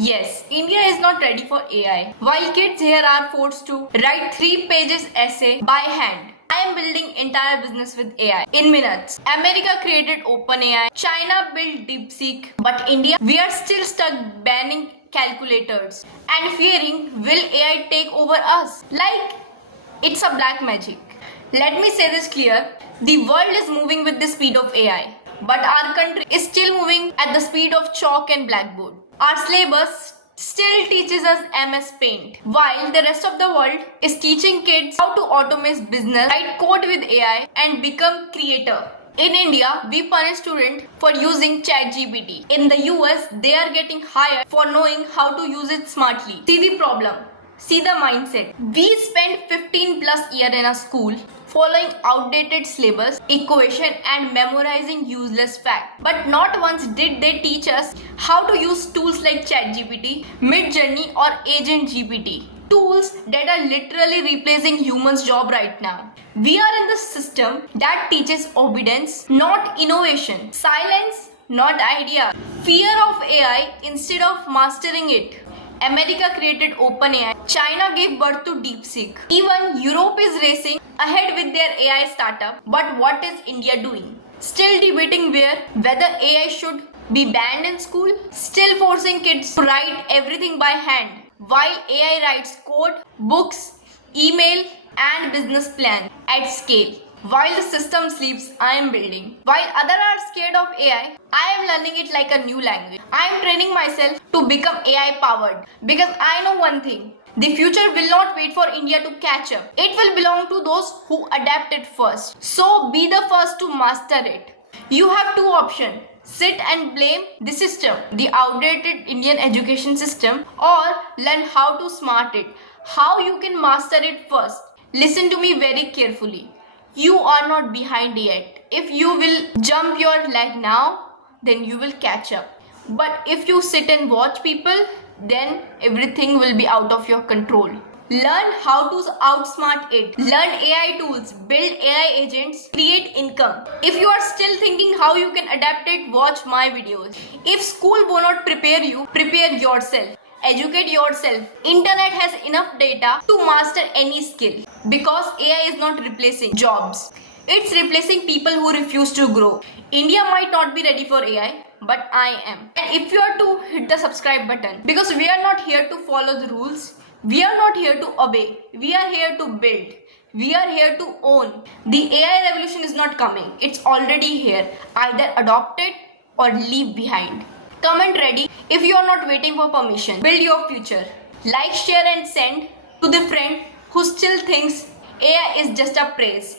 Yes, India is not ready for AI. While kids here are forced to write 3 pages essay by hand, I am building entire business with AI in minutes. America created OpenAI, China built DeepSeek, but India, we are still stuck banning calculators and fearing will AI take over us? Like it's a black magic. Let me say this clear. The world is moving with the speed of AI, but our country is still moving at the speed of chalk and blackboard. Our syllabus still teaches us MS Paint, while the rest of the world is teaching kids how to automate business, write code with AI, and become creator. In India, we punish students for using ChatGPT. In the US, they are getting hired for knowing how to use it smartly. See the problem. See the mindset. We spend 15 plus year in a school following outdated syllabus, equation and memorizing useless facts. But not once did they teach us how to use tools like ChatGPT, Midjourney or Agent GPT. Tools that are literally replacing humans' job right now. We are in the system that teaches obedience, not innovation. Silence, not idea. Fear of AI instead of mastering it. America created OpenAI. China gave birth to DeepSeek. Even Europe is racing ahead with their AI startup. But what is India doing? Still debating whether AI should be banned in school. Still forcing kids to write everything by hand. While AI writes code, books, email and business plans at scale. While the system sleeps, I am building. While others are scared of AI, I am learning it like a new language. I am training myself to become AI powered because I know one thing. The future will not wait for India to catch up. It will belong to those who adapt it first. So be the first to master it. You have two options. Sit and blame the system, the outdated Indian education system, or learn how to smart it, how you can master it first. Listen to me very carefully. You are not behind yet. If you will jump your leg now, then you will catch up. But if you sit and watch people, then everything will be out of your control. Learn how to outsmart it. Learn AI tools, build AI agents, create income. If you are still thinking how you can adapt it, watch my videos. If school will not prepare you, prepare yourself. Educate yourself. Internet has enough data to master any skill because AI is not replacing jobs. It's replacing people who refuse to grow. India might not be ready for AI, but I am. And if you are to hit the subscribe button, because we are not here to follow the rules, we are not here to obey, we are here to build. We are here to own. The AI revolution is not coming, it's already here. Either adopt it or leave behind. Comment ready if you are not waiting for permission. Build your future. Like, share and send to the friend who still thinks AI is just a praise.